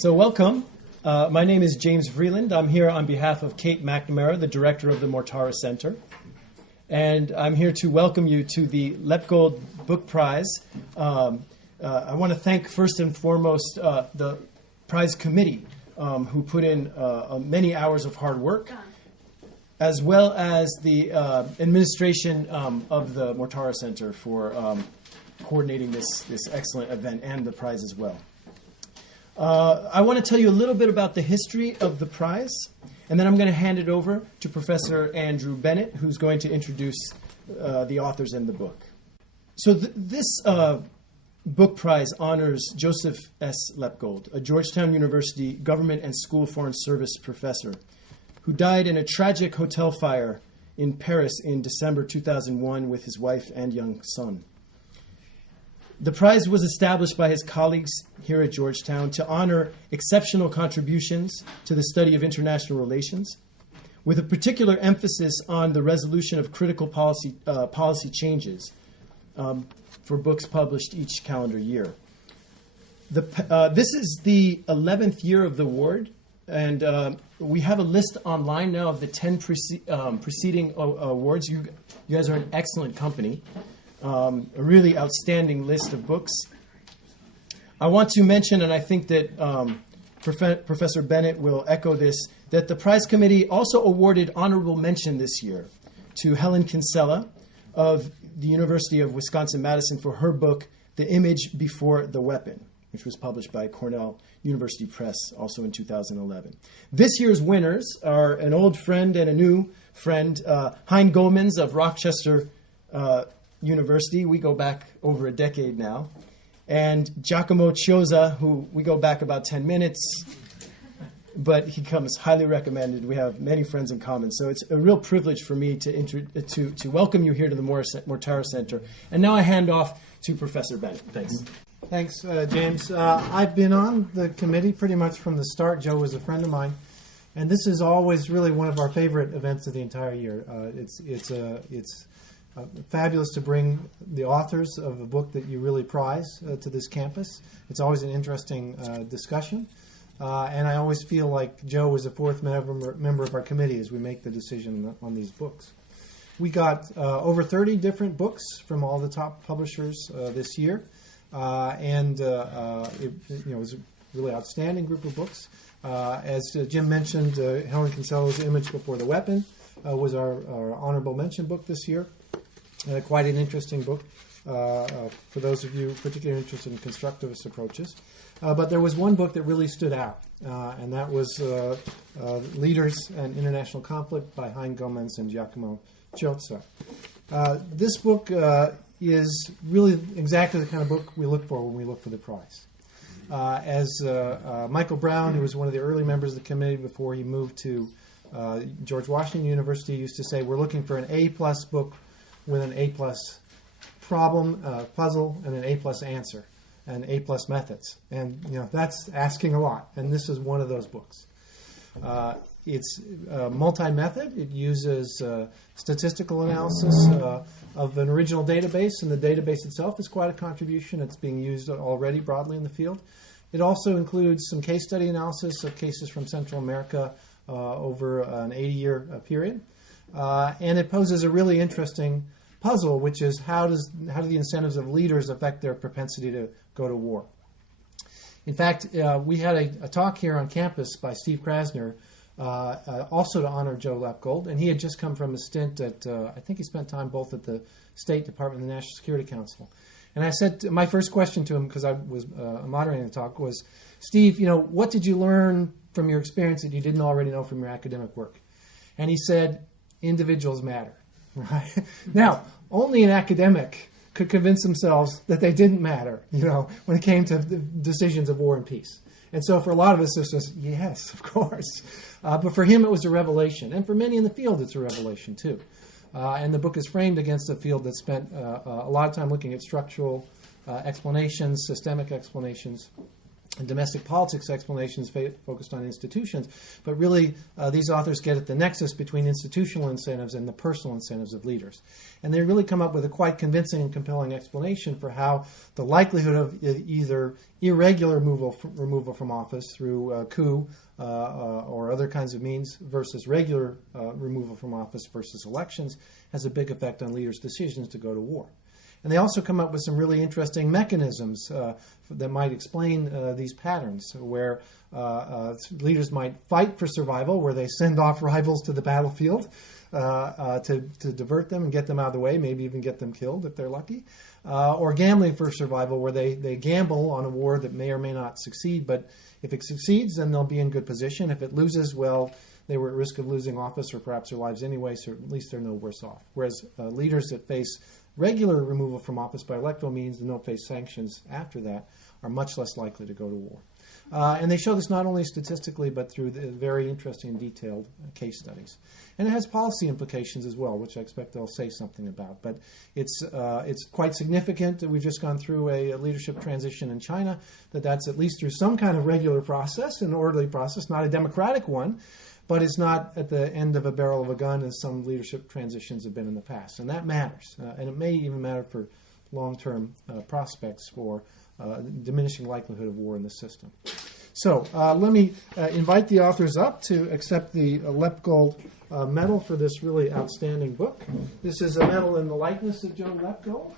So welcome. My name is James Vreeland. I'm here on behalf of Kate McNamara, the director of the Mortara Center. And I'm here to welcome you to the Lepgold Book Prize. I want to thank first and foremost the prize committee who put in many hours of hard work, as well as the administration of the Mortara Center for coordinating this excellent event and the prize as well. I want to tell you a little bit about the history of the prize, and then I'm going to hand it over to Professor Andrew Bennett, who's going to introduce the authors in the book. So this book prize honors Joseph S. Lepgold, a Georgetown University government and school foreign service professor who died in a tragic hotel fire in Paris in December 2001 with his wife and young son. The prize was established by his colleagues here at Georgetown to honor exceptional contributions to the study of international relations, with a particular emphasis on the resolution of critical policy changes for books published each calendar year. This is the 11th year of the award, and we have a list online now of the 10 preceding awards. You guys are an excellent company. A really outstanding list of books. I want to mention, and I think that Professor Bennett will echo this, that the prize committee also awarded honorable mention this year to Helen Kinsella of the University of Wisconsin-Madison for her book, The Image Before the Weapon, which was published by Cornell University Press also in 2011. This year's winners are an old friend and a new friend, Giacomo Goemans of Rochester University. We go back over a decade now. And Giacomo Chiozza, who we go back about 10 minutes, but he comes highly recommended. We have many friends in common. So it's a real privilege for me to welcome you here to the Mortara Center. And now I hand off to Professor Bennett. Thanks. Thanks, James. I've been on the committee pretty much from the start. Joe was a friend of mine. And this is always really one of our favorite events of the entire year. It's fabulous to bring the authors of a book that you really prize to this campus. It's always an interesting discussion. And I always feel like Joe is a fourth member of our committee as we make the decision on these books. We got over 30 different books from all the top publishers this year. It was a really outstanding group of books. As Jim mentioned, Helen Kinsella's Image Before the Weapon was our honorable mention book this year. Quite an interesting book for those of you particularly interested in constructivist approaches. But there was one book that really stood out, and that was Leaders and International Conflict by Giacomo Goemans and Giacomo Chiozza. This book is really exactly the kind of book we look for when we look for the prize. As Michael Brown, who was one of the early members of the committee before he moved to George Washington University, used to say, we're looking for an A-plus book with an A-plus problem, puzzle, and an A-plus answer, and A-plus methods. And, that's asking a lot. And this is one of those books. It's multi-method. It uses statistical analysis of an original database, and the database itself is quite a contribution. It's being used already broadly in the field. It also includes some case study analysis of cases from Central America over an 80-year period. And it poses a really interesting puzzle, which is how do the incentives of leaders affect their propensity to go to war? In fact, we had a talk here on campus by Steve Krasner, also to honor Joe Lepgold, and he had just come from a stint at, I think he spent time both at the State Department and the National Security Council. And I said, my first question to him, because I was moderating the talk, was, Steve, what did you learn from your experience that you didn't already know from your academic work? And he said, individuals matter. Right? Now, only an academic could convince themselves that they didn't matter, when it came to the decisions of war and peace. And so for a lot of us, it's just, yes, of course. But for him, it was a revelation. And for many in the field, it's a revelation, too. And the book is framed against a field that spent a lot of time looking at structural explanations, systemic explanations and domestic politics explanations focused on institutions. But really, these authors get at the nexus between institutional incentives and the personal incentives of leaders. And they really come up with a quite convincing and compelling explanation for how the likelihood of either irregular removal from office through coup or other kinds of means versus regular removal from office versus elections has a big effect on leaders' decisions to go to war. And they also come up with some really interesting mechanisms that might explain these patterns, where leaders might fight for survival, where they send off rivals to the battlefield to divert them and get them out of the way, maybe even get them killed if they're lucky, or gambling for survival, where they gamble on a war that may or may not succeed, but if it succeeds, then they'll be in good position. If it loses, well, they were at risk of losing office or perhaps their lives anyway, so at least they're no worse off. Whereas leaders that face regular removal from office by electoral means and don't face sanctions after that are much less likely to go to war. And they show this not only statistically, but through the very interesting and detailed case studies. And it has policy implications as well, which I expect they'll say something about. But it's quite significant that we've just gone through a leadership transition in China, that's at least through some kind of regular process, an orderly process, not a democratic one, but it's not at the end of a barrel of a gun as some leadership transitions have been in the past. And that matters. And it may even matter for long-term prospects for diminishing likelihood of war in the system. So let me invite the authors up to accept the Lepgold medal for this really outstanding book. This is a medal in the likeness of Joan Lepgold.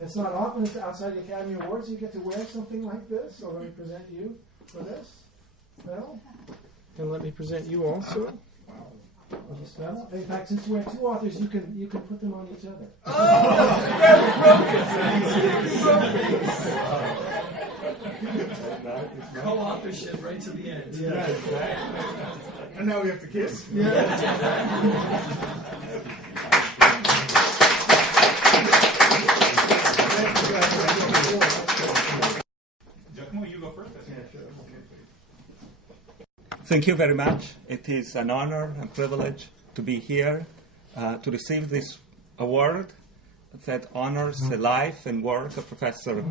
It's not often outside the Academy Awards you get to wear something like this, so let me present you for this medal. And let me present you also. In fact, since we're two authors, you can put them on each other. Co-authorship right to the end. Yeah. And now we have to kiss? Yeah. Giacomo, you go first. Yeah, sure. Thank you very much. It is an honor and privilege to be here to receive this award that honors the life and work of Professor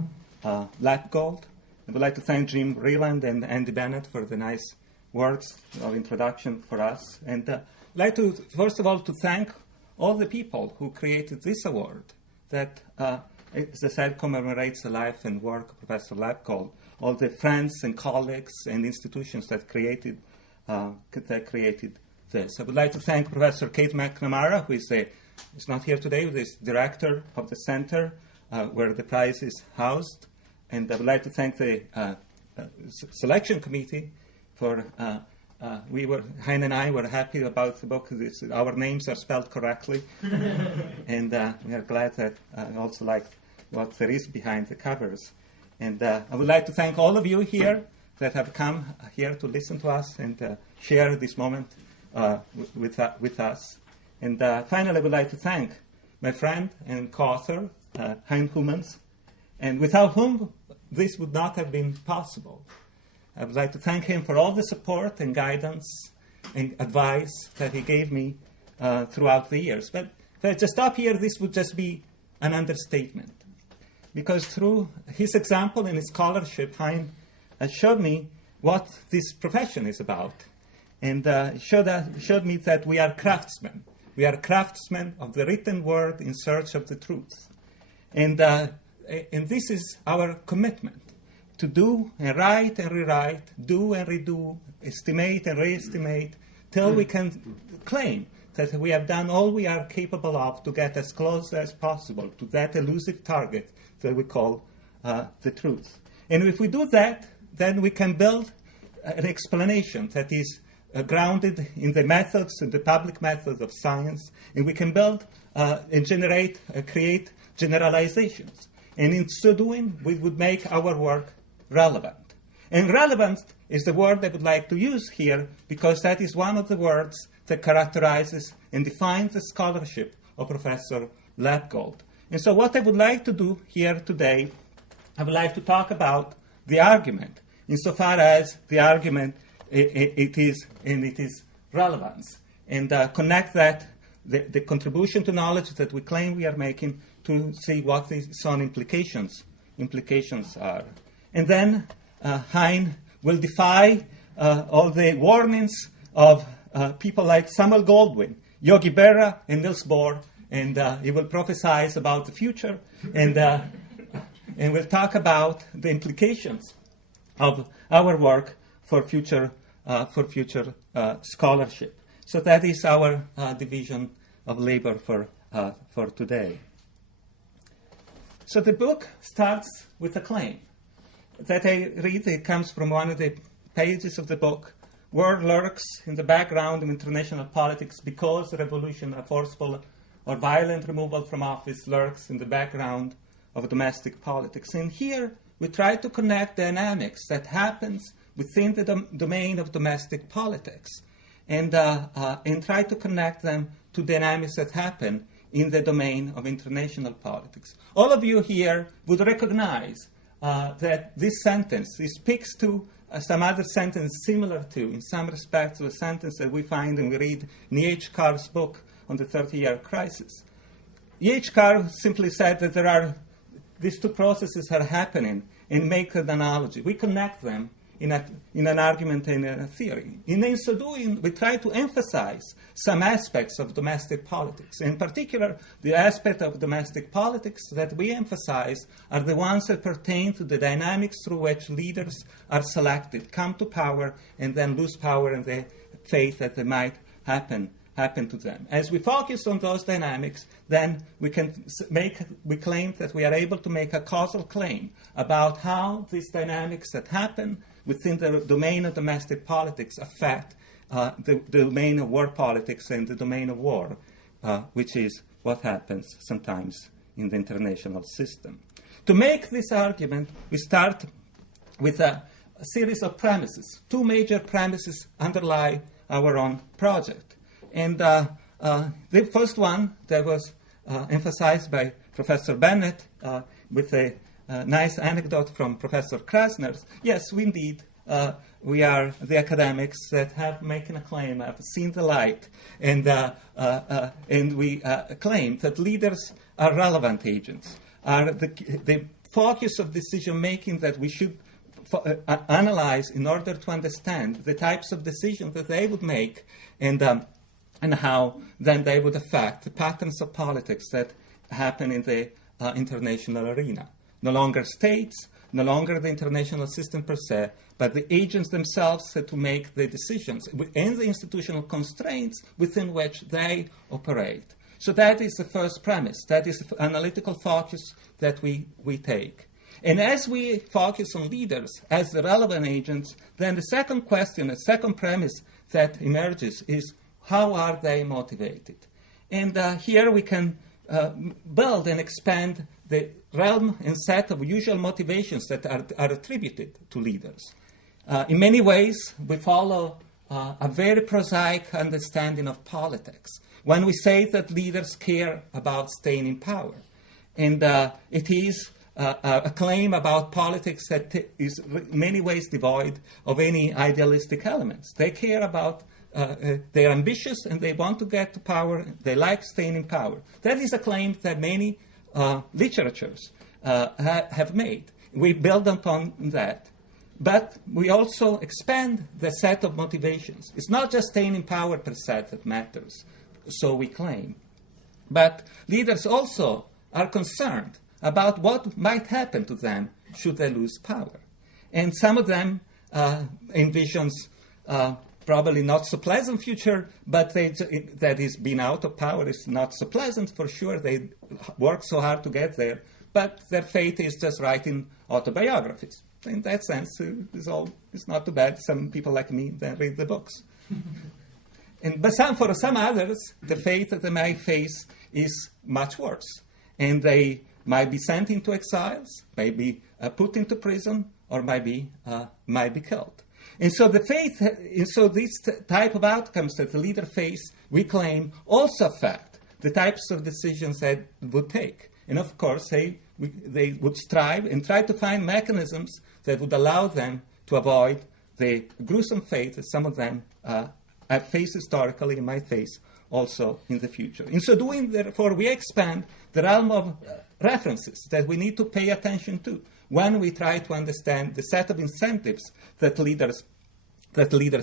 Lepgold. I would like to thank Jim Vreeland and Andy Bennett for the nice words of introduction for us. And I'd like to, first of all, to thank all the people who created this award that, as I said, commemorates the life and work of Professor Lepgold. All the friends and colleagues and institutions that created this. I would like to thank Professor Kate McNamara, who is not here today, who is director of the center where the prize is housed. And I would like to thank the selection committee for, Hein and I were happy about the book. Our names are spelled correctly. And we are glad that also liked what there is behind the covers. And I would like to thank all of you here that have come here to listen to us and share this moment with us. And finally, I would like to thank my friend and co-author, Hein Goemans, and without whom this would not have been possible. I would like to thank him for all the support and guidance and advice that he gave me throughout the years. But if I just stop here, this would just be an understatement. Because through his example and his scholarship, Hein showed me what this profession is about. And showed me that we are craftsmen. We are craftsmen of the written word in search of the truth. And this is our commitment, to do and write and rewrite, do and redo, estimate and re-estimate, till we can claim that we have done all we are capable of to get as close as possible to that elusive target that we call the truth. And if we do that, then we can build an explanation that is grounded in the methods, in the public methods of science, and we can build and create generalizations. And in so doing, we would make our work relevant. And relevant is the word I would like to use here, because that is one of the words that characterizes and defines the scholarship of Professor Lepgold. And so what I would like to do here today, I would like to talk about the argument, insofar as the argument it is relevance, and connect that, the contribution to knowledge that we claim we are making, to see what its own implications are. And then Hein will defy all the warnings of people like Samuel Goldwyn, Yogi Berra, and Niels Bohr, and he will prophesize about the future, and we'll talk about the implications of our work for future scholarship. So that is our division of labor for today. So the book starts with a claim that I read. It comes from one of the pages of the book. War lurks in the background of international politics because revolution, a forceful or violent removal from office, lurks in the background of domestic politics. And here we try to connect dynamics that happens within the domain of domestic politics, and try to connect them to dynamics that happen in the domain of international politics. All of you here would recognize that this sentence speaks to some other sentence similar to, in some respects, the sentence that we find and we read in E.H. Carr's book on the 30-year crisis. E.H. Carr simply said that these two processes are happening and make an analogy. We connect them in an argument and in a theory. In so doing, we try to emphasize some aspects of domestic politics. In particular, the aspect of domestic politics that we emphasize are the ones that pertain to the dynamics through which leaders are selected, come to power, and then lose power, and the fate that they might happen to them. As we focus on those dynamics, then we claim that we are able to make a causal claim about how these dynamics that happen within the domain of domestic politics affect the domain of war politics and the domain of war, which is what happens sometimes in the international system. To make this argument, we start with a series of premises. Two major premises underlie our own project. And the first one that was emphasized by Professor Bennett with a nice anecdote from Professor Krasner. Yes, we indeed, we are the academics that have making a claim, have seen the light, and we claim that leaders are relevant agents, are the focus of decision-making that we should analyze in order to understand the types of decisions that they would make, and how then they would affect the patterns of politics that happen in the international arena. No longer states, no longer the international system per se, but the agents themselves to make the decisions and the institutional constraints within which they operate. So that is the first premise. That is the analytical focus that we take. And as we focus on leaders as the relevant agents, then the second question, the second premise that emerges is, how are they motivated? And here we can build and expand the realm and set of usual motivations that are attributed to leaders. In many ways, we follow a very prosaic understanding of politics when we say that leaders care about staying in power. And it is a claim about politics that is in many ways devoid of any idealistic elements. They care about they're ambitious and they want to get to power. They like staying in power. That is a claim that many literatures have made. We build upon that. But we also expand the set of motivations. It's not just staying in power per se that matters, so we claim. But leaders also are concerned about what might happen to them should they lose power. And some of them envisions probably not so pleasant future, but that is being out of power is not so pleasant for sure. They work so hard to get there, but their fate is just writing autobiographies. In that sense, it's not too bad. Some people like me then read the books. But for some others, the fate that they might face is much worse, and they might be sent into exiles, may be put into prison, or might be killed. And so these type of outcomes that the leader face, we claim, also affect the types of decisions they would take. And of course, they would strive and try to find mechanisms that would allow them to avoid the gruesome fate that some of them have faced historically and might face also in the future. In so doing, therefore, we expand the realm of references that we need to pay attention to when we try to understand the set of incentives that leaders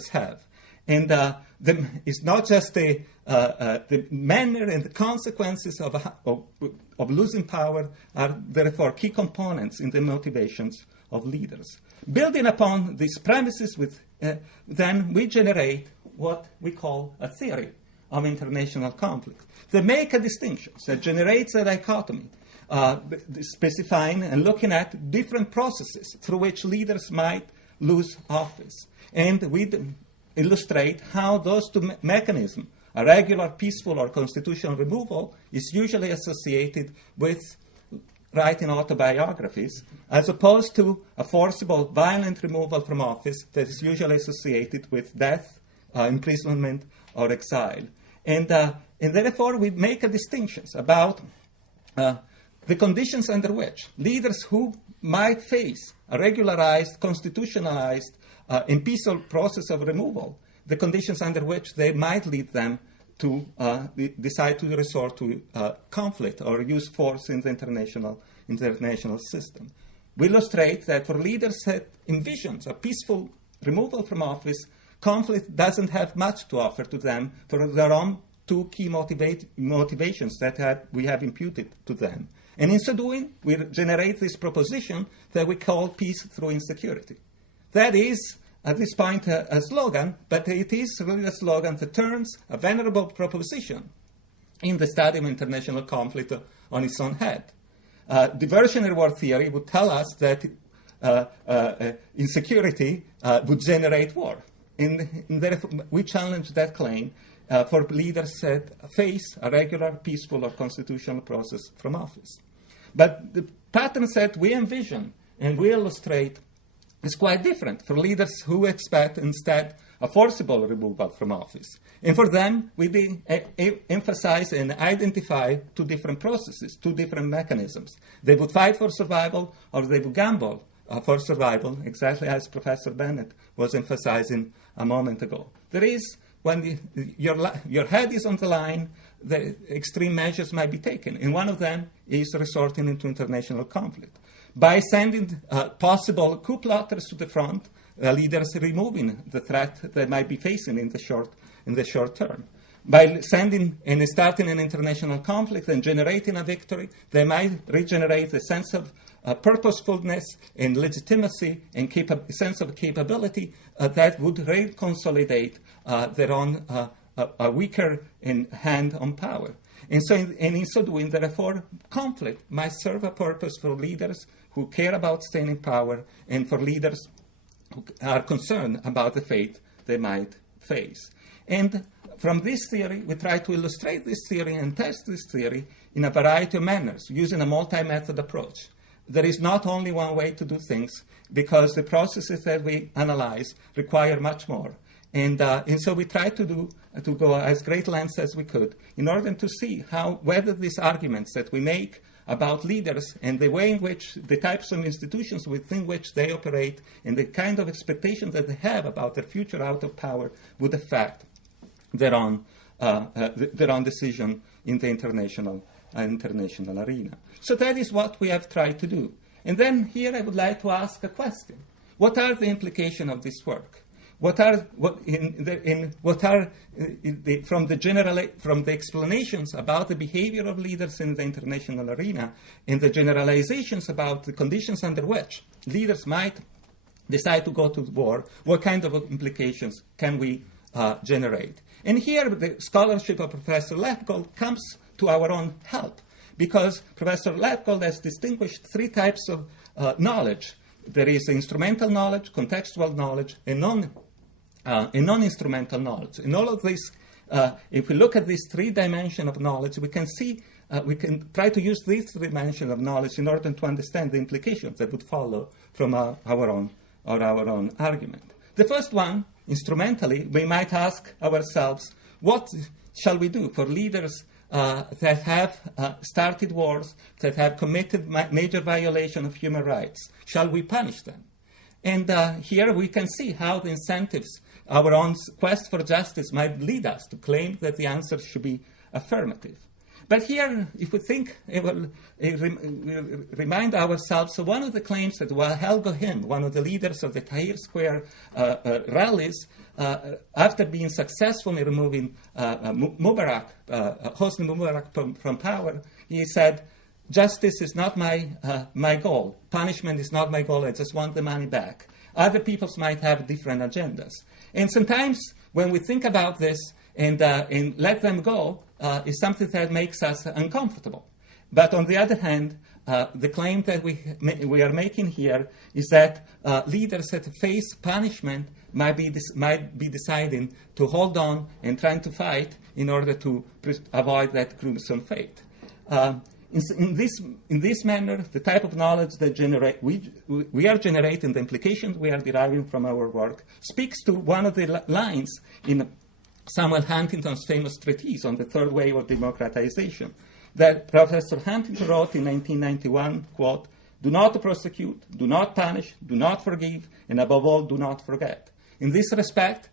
have. And it's not just the manner and the consequences of losing power are therefore key components in the motivations of leaders. Building upon these premises, then we generate what we call a theory of international conflict. They make a distinction that generates a dichotomy, specifying and looking at different processes through which leaders might lose office. And we illustrate how those two mechanisms, a regular, peaceful, or constitutional removal, is usually associated with writing autobiographies, as opposed to a forcible, violent removal from office that is usually associated with death, imprisonment, or exile. And therefore, we make a distinction about the conditions under which leaders who might face a regularized, constitutionalized, and peaceful process of removal, the conditions under which they might lead them to decide to resort to conflict or use force in the international system. We illustrate that for leaders that envisions a peaceful removal from office, conflict doesn't have much to offer to them for their own two key motivations that we have imputed to them. And in so doing, we generate this proposition that we call peace through insecurity. That is, at this point, a slogan, but it is really a slogan that turns a venerable proposition in the study of international conflict on its own head. Diversionary war theory would tell us that insecurity would generate war. And therefore, we challenge that claim for leaders that face a regular, peaceful, or constitutional process from office. But the pattern that we envision and we illustrate is quite different for leaders who expect instead a forcible removal from office. And for them, we emphasize and identify two different processes, two different mechanisms. They would fight for survival, or they would gamble for survival, exactly as Professor Bennett was emphasizing a moment ago. There is, when your head is on the line, the extreme measures might be taken. And one of them is resorting into international conflict. By sending possible coup plotters to the front, leaders removing the threat they might be facing in the short term. By sending and starting an international conflict and generating a victory, they might regenerate the sense of purposefulness and legitimacy and sense of capability that would reconsolidate their own a weaker hand on power. And so in so doing, therefore, conflict might serve a purpose for leaders who care about staying in power and for leaders who are concerned about the fate they might face. And from this theory, we try to illustrate this theory and test this theory in a variety of manners, using a multi-method approach. There is not only one way to do things, because the processes that we analyze require much more. And so we try to go as great lengths as we could in order to see whether these arguments that we make about leaders and the way in which the types of institutions within which they operate and the kind of expectations that they have about their future out of power would affect their own decision in the international arena. So that is what we have tried to do. And then here I would like to ask a question. What are the implications of this work? From the explanations about the behavior of leaders in the international arena and the generalizations about the conditions under which leaders might decide to go to war, what kind of implications can we generate? And here the scholarship of Professor Lepgold comes to our own help, because Professor Lepgold has distinguished three types of knowledge. There is instrumental knowledge, contextual knowledge, and non-instrumental knowledge. In all of this, if we look at these three dimensions of knowledge, we can see, we can try to use these three dimensions of knowledge in order to understand the implications that would follow from our own argument. The first one, instrumentally, we might ask ourselves, what shall we do for leaders that have started wars, that have committed major violation of human rights? Shall we punish them? And here we can see how the incentives, our own quest for justice, might lead us to claim that the answer should be affirmative. But here, if we think, we'll remind ourselves of one of the claims that Wael Gohem, one of the leaders of the Tahrir Square rallies, after being successful in removing Hosni Mubarak from power, he said, "Justice is not my goal. Punishment is not my goal. I just want the money back. Other peoples might have different agendas." And sometimes when we think about this and let them go, is something that makes us uncomfortable. But on the other hand, the claim that we are making here is that leaders that face punishment might be deciding to hold on and trying to fight in order to avoid that gruesome fate. In this manner, the type of knowledge that we are generating, the implications we are deriving from our work, speaks to one of the lines in Samuel Huntington's famous treatise on the third wave of democratization, that Professor Huntington wrote in 1991, quote, "Do not prosecute, do not punish, do not forgive, and above all, do not forget." In this respect,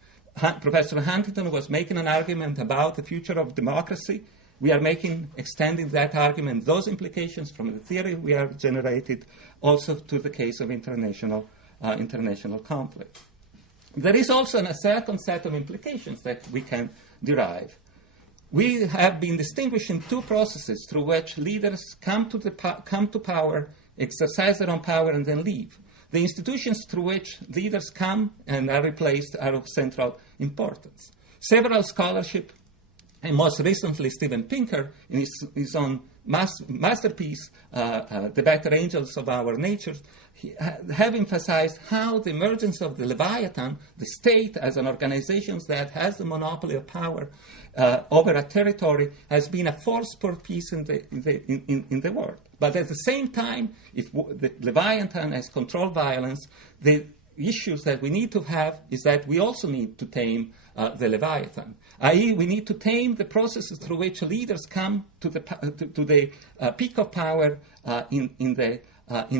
Professor Huntington was making an argument about the future of democracy. We are extending that argument, those implications from the theory we are generated, also to the case of international conflict. There is also a second set of implications that we can derive. We have been distinguishing two processes through which leaders come to power, exercise their own power, and then leave. The institutions through which leaders come and are replaced are of central importance. Several scholarship, and most recently Steven Pinker, in his own masterpiece, The Better Angels of Our Nature, have emphasized how the emergence of the Leviathan, the state as an organization that has the monopoly of power over a territory, has been a force for peace in the world. But at the same time, if the Leviathan has controlled violence, the issues that we need to have is that we also need to tame the Leviathan, i.e. we need to tame the processes through which leaders come to the peak of power in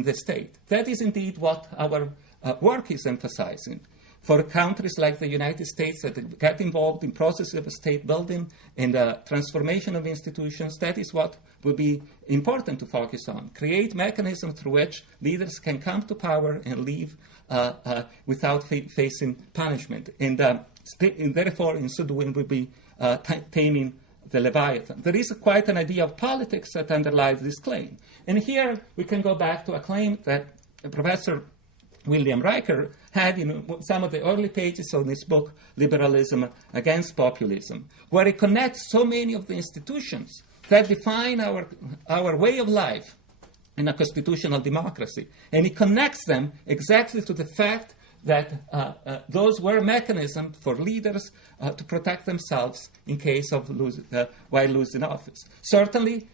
the state. That is indeed what our work is emphasizing. For countries like the United States that get involved in processes of state building and transformation of institutions, that is what would be important to focus on. Create mechanisms through which leaders can come to power and leave without facing punishment. And therefore, in so doing, we'll be taming the Leviathan. There is quite an idea of politics that underlies this claim. And here we can go back to a claim that Professor William Riker had in some of the early pages of this book, Liberalism Against Populism, where he connects so many of the institutions that define our way of life in a constitutional democracy. And he connects them exactly to the fact that those were mechanisms for leaders to protect themselves in case of while losing office. Certainly,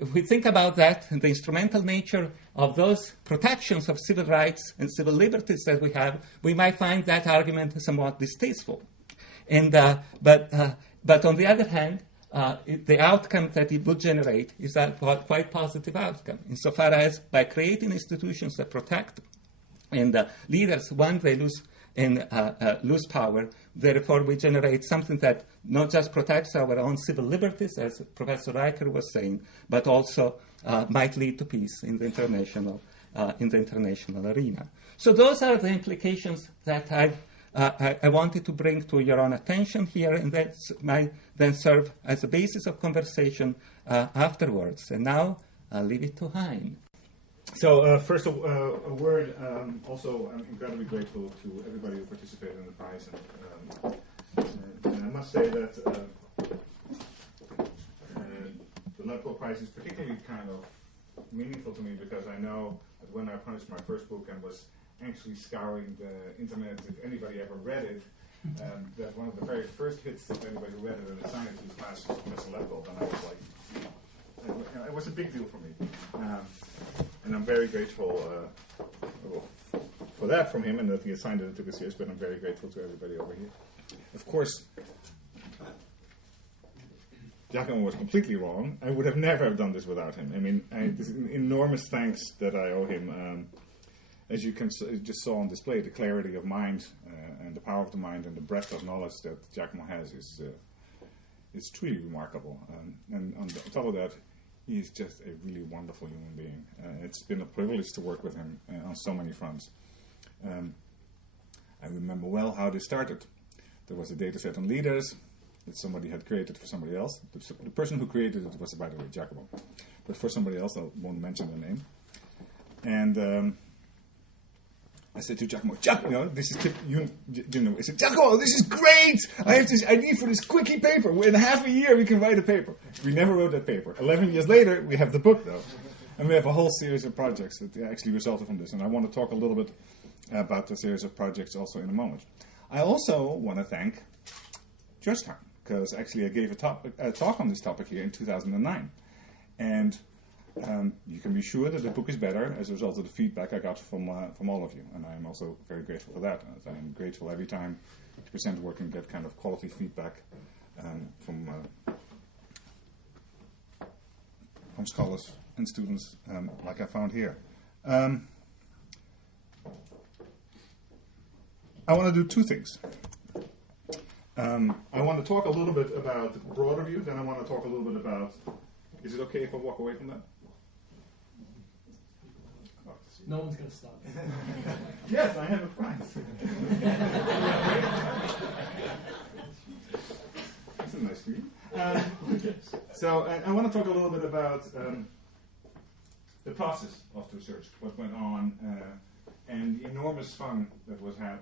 if we think about that, the instrumental nature of those protections of civil rights and civil liberties that we have, we might find that argument somewhat distasteful. And but on the other hand, the outcome that it would generate is a quite positive outcome, insofar as by creating institutions that protect and leaders, when they lose power, therefore we generate something that not just protects our own civil liberties, as Professor Riker was saying, but also might lead to peace in the international arena. So those are the implications that I wanted to bring to your own attention here, and that might then serve as a basis of conversation afterwards. And now I'll leave it to Hein. So first, a word. Also, I'm incredibly grateful to everybody who participated in the prize, and I must say that the Lepgold Prize is particularly kind of meaningful to me because I know that when I published my first book and was anxiously scouring the internet if anybody ever read it, that one of the very first hits of anybody who read it in the science class was Professor Lepgold, and I was like, it was a big deal for me. And I'm very grateful for that from him, and that he assigned it and took it serious, but I'm very grateful to everybody over here. Of course, Giacomo was completely wrong. I would have never have done this without him. I mean, this enormous thanks that I owe him. As you just saw on display, the clarity of mind and the power of the mind and the breadth of knowledge that Giacomo has is truly remarkable. And on top of that, he's just a really wonderful human being. It's been a privilege to work with him on so many fronts. I remember well how this started. There was a data set on leaders that somebody had created for somebody else. The person who created it was, by the way, Giacomo. But for somebody else, I won't mention the name. And I said to Giacomo, this is, I said, Giacomo, this is great! I have this idea for this quickie paper. In half a year, we can write a paper. We never wrote that paper. 11 years later, we have the book, though. And we have a whole series of projects that actually resulted from this. And I want to talk a little bit about the series of projects also in a moment. I also want to thank Georgetown, because actually I gave a talk on this topic here in 2009. And you can be sure that the book is better as a result of the feedback I got from all of you. And I'm also very grateful for that. I'm grateful every time to present work and get kind of quality feedback from scholars and students like I found here. I want to do two things. I want to talk a little bit about the broader view, then I want to talk a little bit about, is it okay if I walk away from that? No one's going to stop. Yes, I have a prize. That's a nice view. So I want to talk a little bit about the process of the research, what went on, and the enormous fun that was had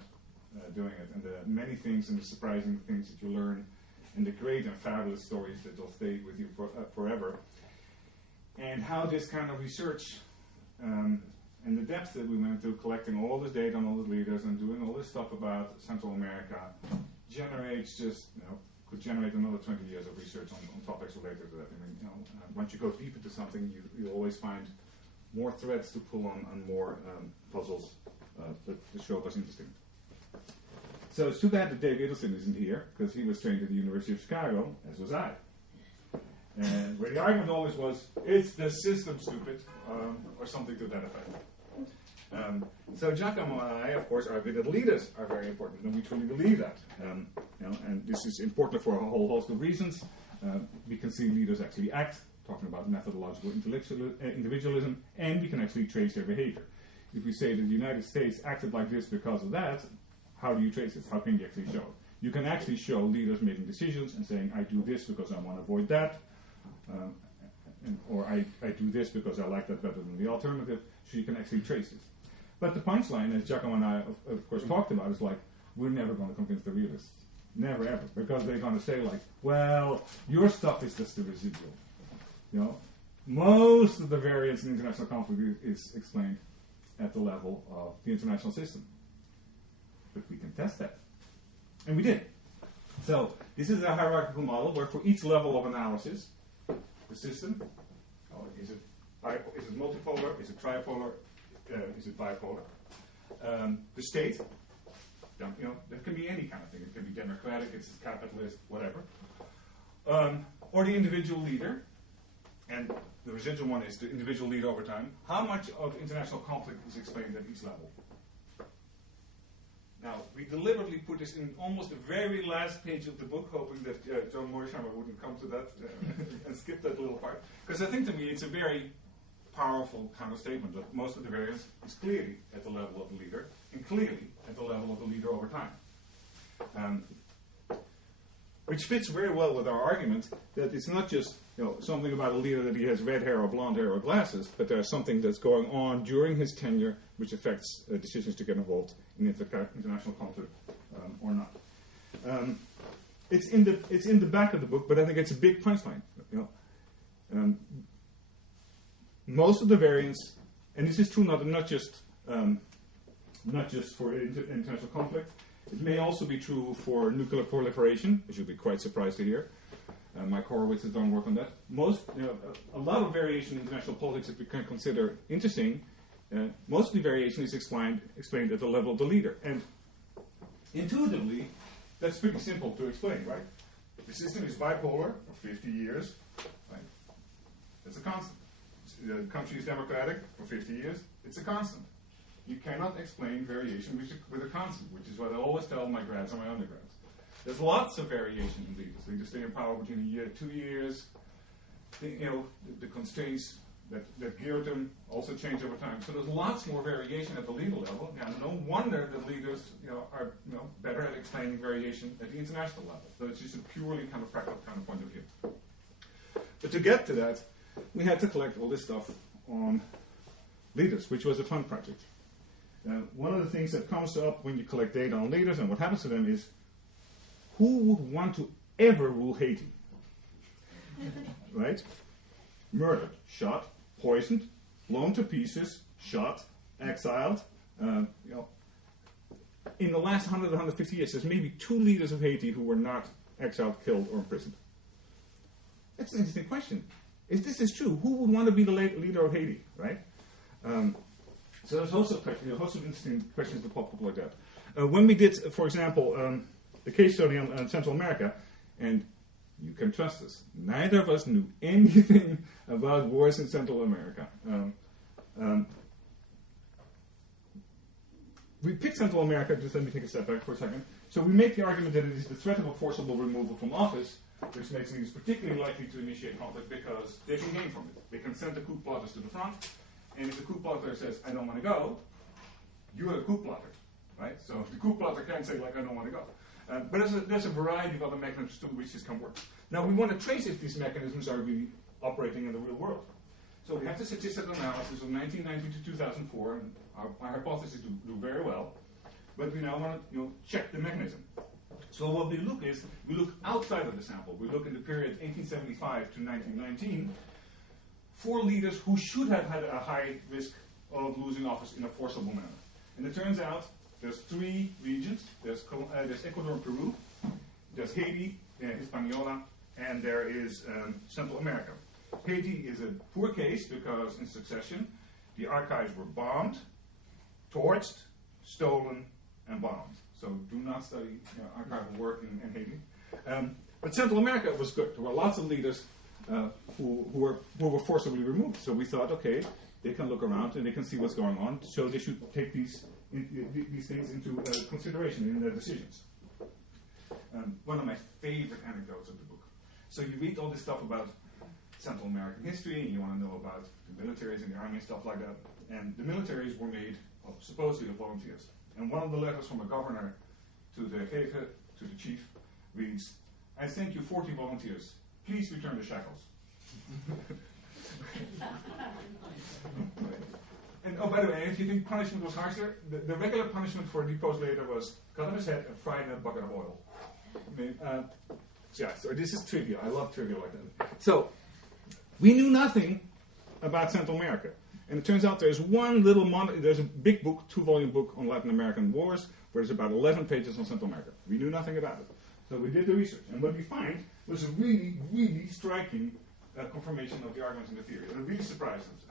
doing it, and the many things and the surprising things that you learn, and the great and fabulous stories that will stay with you forever, and how this kind of research and the depth that we went through, collecting all this data on all the leaders and doing all this stuff about Central America, generates could generate another 20 years of research on topics related to that. I mean, once you go deep into something, you always find more threads to pull on and more puzzles that show up as interesting. So it's too bad that Dave Idelson isn't here, because he was trained at the University of Chicago, as was I. And where the argument always was, it's the system, stupid, or something to that effect. So Giacomo and I, of course, argue that leaders are very important, and we truly believe that. And this is important for a whole host of reasons. We can see leaders actually act, talking about methodological individualism, and we can actually trace their behavior. If we say that the United States acted like this because of that, how do you trace it? How can you actually show it? You can actually show leaders making decisions and saying, I do this because I want to avoid that, or I do this because I like that better than the alternative, so you can actually trace it. But the punchline, as Giacomo and I, of course, talked about, is like, we're never going to convince the realists. Never, ever. Because they're going to say, like, well, your stuff is just the residual. Most of the variance in international conflict is explained at the level of the international system. But we can test that. And we did. So this is a hierarchical model where for each level of analysis, the system, is it multipolar, is it tripolar, is it bipolar? The state, that can be any kind of thing. It can be democratic, it's capitalist, whatever. Or the individual leader, and the residual one is the individual leader over time. How much of international conflict is explained at each level? Now, we deliberately put this in almost the very last page of the book, hoping that John Morisheimer wouldn't come to that and skip that little part. Because I think to me it's a very powerful kind of statement that most of the variance is clearly at the level of the leader and clearly at the level of the leader over time. Which fits very well with our argument that it's not just something about a leader that he has red hair or blonde hair or glasses, but there's something that's going on during his tenure which affects decisions to get involved in international conflict or not. It's in the back of the book, but I think it's a big punchline. Most of the variance, and this is true not just for international conflict. It may also be true for nuclear proliferation, which you'll be quite surprised to hear. Mike Horowitz has done work on that. A lot of variation in international politics that we can consider interesting. Most of the variation is explained at the level of the leader. And intuitively, that's pretty simple to explain, right? The system is bipolar for 50 years, right? That's a constant. The country is democratic for 50 years. It's a constant. You cannot explain variation with a constant, which is what I always tell my grads and my undergrads. There's lots of variation in leaders. Leaders stay in power between a year, 2 years. The constraints that geared them also change over time. So there's lots more variation at the legal level. Now, no wonder that leaders are better at explaining variation at the international level. So it's just a purely kind of practical kind of point of view. But to get to that, we had to collect all this stuff on leaders, which was a fun project. One of the things that comes up when you collect data on leaders and what happens to them is, who would want to ever rule Haiti? Right? Murdered, shot, poisoned, blown to pieces, shot, exiled. In the last 100 to 150 years, there's maybe 2 leaders of Haiti who were not exiled, killed, or imprisoned. That's an interesting question. If this is true, who would want to be the leader of Haiti, right? So there's also a host of interesting questions that pop up like that. When we did, for example, the case study on Central America, and you can trust us, neither of us knew anything about wars in Central America. We picked Central America, just let me take a step back for a second. So we make the argument that it is the threat of a forcible removal from office which makes leaders particularly likely to initiate conflict because they can gain from it. They can send the coup plotters to the front, and if the coup plotter says, I don't want to go, you're the coup plotter, right? So the coup plotter can say, like, I don't want to go. But there's a variety of other mechanisms to which this can work. Now, we want to trace if these mechanisms are really operating in the real world. So we have the statistical analysis of 1990 to 2004, and our hypotheses do very well. But we now want to check the mechanism. So what we look is, we look outside of the sample. We look in the period 1875 to 1919 for leaders who should have had a high risk of losing office in a forcible manner. And it turns out there's 3 regions. There's Ecuador and Peru, there's Haiti, Hispaniola, and there is Central America. Haiti is a poor case because in succession the archives were bombed, torched, stolen, and bombed. So do not study archival work in Haiti. But Central America was good. There were lots of leaders who were forcibly removed. So we thought, okay, they can look around and they can see what's going on. So they should take these things into consideration in their decisions. One of my favorite anecdotes of the book. So you read all this stuff about Central American history, and you want to know about the militaries and the army and stuff like that. And the militaries were made supposedly of volunteers. And one of the letters from a governor to the jefe, to the chief, reads, I sent you 40 volunteers. Please return the shackles. And oh, by the way, if you think punishment was harsher, the regular punishment for a deposed leader was cut off his head and fried in a bucket of oil. So this is trivia. I love trivia like that. So we knew nothing about Central America. And it turns out there's one little there's a big book, 2-volume book on Latin American wars, where there's about 11 pages on Central America. We knew nothing about it. So we did the research. And what we find was a really, really striking confirmation of the arguments in the theory. And it really surprised us.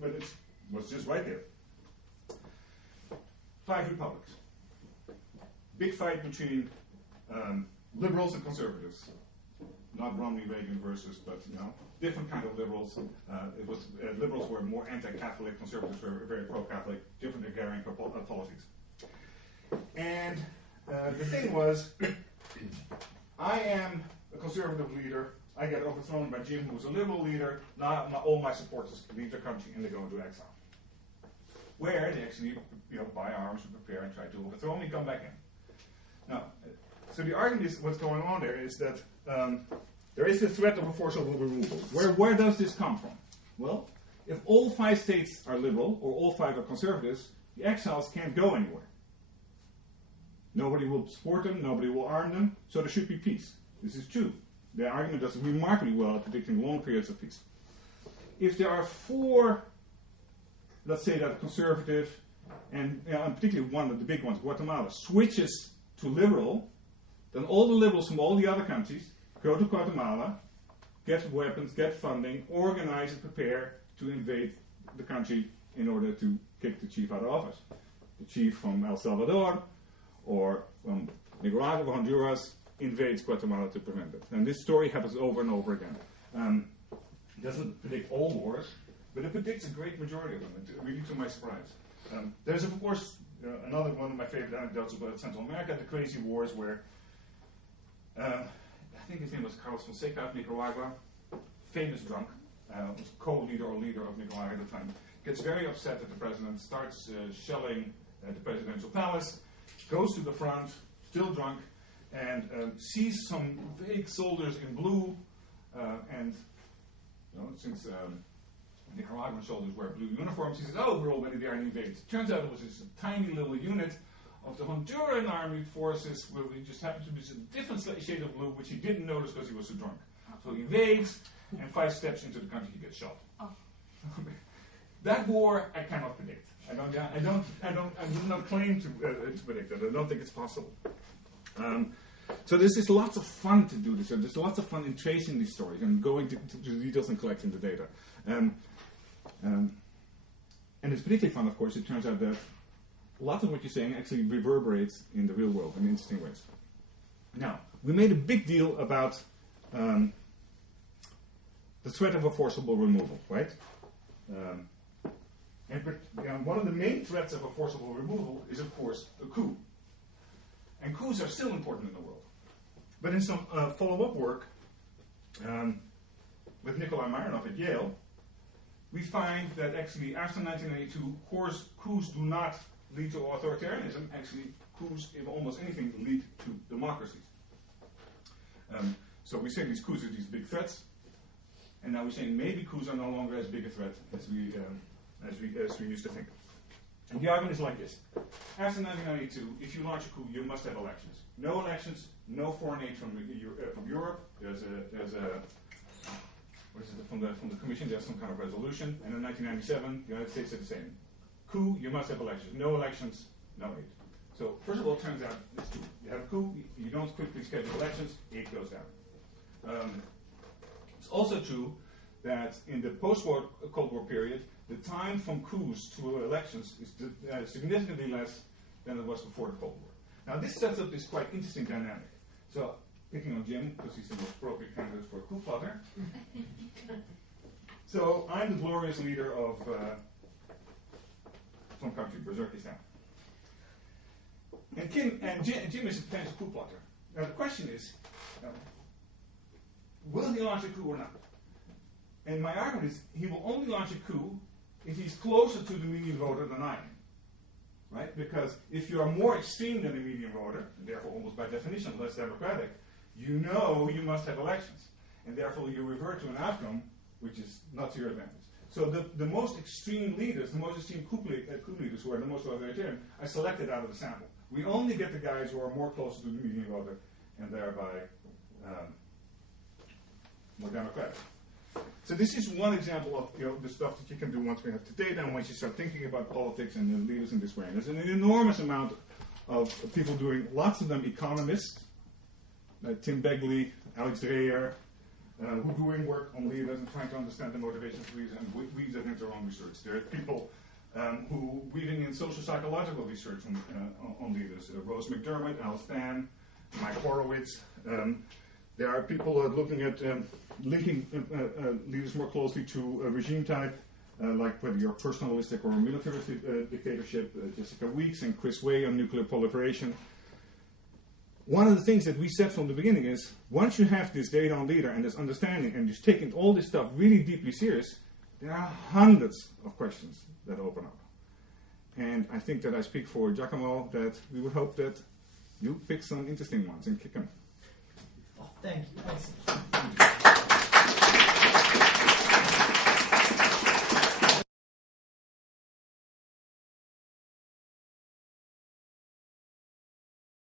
But it was just right there. 5 republics. Big fight between liberals and conservatives. Not Romney Reagan versus, but different kind of liberals. Liberals were more anti-Catholic, conservatives were very pro-Catholic, different agrarian politics. And the thing was, I am a conservative leader. I get overthrown by Jim, who was a liberal leader. Now all my supporters leave the country and they go into exile, where they actually buy arms and prepare and try to overthrow me, come back in. Now, so the argument is what's going on there is that there is the threat of a forcible removal. Where does this come from? Well, if all 5 states are liberal or all 5 are conservatives, the exiles can't go anywhere. Nobody will support them, nobody will arm them, so there should be peace. This is true. The argument does remarkably well at predicting long periods of peace. If there are 4, let's say that conservative, and particularly one of the big ones, Guatemala, switches to liberal, then all the liberals from all the other countries go to Guatemala, get weapons, get funding, organize and prepare to invade the country in order to kick the chief out of office. The chief from El Salvador or from Nicaragua or Honduras invades Guatemala to prevent it. And this story happens over and over again. It doesn't predict all wars, but it predicts a great majority of them, really to my surprise. There's, of course, another one of my favorite anecdotes about Central America, the crazy wars where I think his name was Carlos Fonseca of Nicaragua, famous drunk, was co-leader or leader of Nicaragua at the time, gets very upset at the president, starts shelling the presidential palace, goes to the front, still drunk, and sees some vague soldiers in blue, and since Nicaraguan soldiers wear blue uniforms, he says, oh, we're already there and invaded. Turns out it was just a tiny little unit of the Honduran army forces, where we just happened to be a different shade of blue, which he didn't notice because he was so drunk. So he invades, and 5 steps into the country, he gets shot. Oh. That war, I cannot predict. I do not claim to predict it. I don't think it's possible. So there's just lots of fun to do this. And there's lots of fun in tracing these stories and going to the details and collecting the data. And it's particularly fun, of course. It turns out that a lot of what you're saying actually reverberates in the real world in interesting ways. Now, we made a big deal about the threat of a forcible removal, right? And one of the main threats of a forcible removal is, of course, a coup. And coups are still important in the world. But in some follow-up work with Nikolai Marinov at Yale, we find that actually after 1992, coups do not lead to authoritarianism. Actually, coups, if almost anything, lead to democracies. So we say these coups are these big threats, and now we're saying maybe coups are no longer as big a threat as we used to think. And the argument is like this. After 1992, if you launch a coup, you must have elections. No elections, no foreign aid from Europe. From the Commission, there's some kind of resolution. And in 1997, the United States did the same. Coup, you must have elections. No elections, no aid. So first of all, it turns out it's true. You have a coup, you don't quickly schedule elections, aid goes down. It's also true that in the post-war Cold War period, the time from coups to elections is significantly less than it was before the Cold War. Now this sets up this quite interesting dynamic. So, picking on Jim, because he's the most appropriate candidate for a coup plotter. So, I'm the glorious leader of some country, Uzbekistan. And Jim is a potential coup plotter. Now the question is, will he launch a coup or not? And my argument is, he will only launch a coup if he's closer to the median voter than I am. Right? Because if you are more extreme than the median voter, and therefore almost by definition less democratic, you know you must have elections. And therefore you revert to an outcome which is not to your advantage. So the most extreme leaders, the most extreme coup leaders who are the most authoritarian, are selected out of the sample. We only get the guys who are more closer to the median voter and thereby more democratic. So this is one example of the stuff that you can do once we have the data and once you start thinking about politics and the leaders in this way. And there's an enormous amount of people doing, lots of them economists, Tim Begley, Alex Dreyer, who are doing work on leaders and trying to understand the motivations of leaders and weave that into their own research. There are people who weaving in social psychological research on leaders. Rose McDermott, Al Stan, Mike Horowitz. There are people looking at linking leaders more closely to a regime type, like whether you're personalistic or militaristic dictatorship. Jessica Weeks and Chris Way on nuclear proliferation. One of the things that we said from the beginning is, once you have this data on leader and this understanding and just taking all this stuff really deeply serious, there are hundreds of questions that open up. And I think that I speak for Giacomo that we would hope that you pick some interesting ones and kick them. Thank you. Excellent.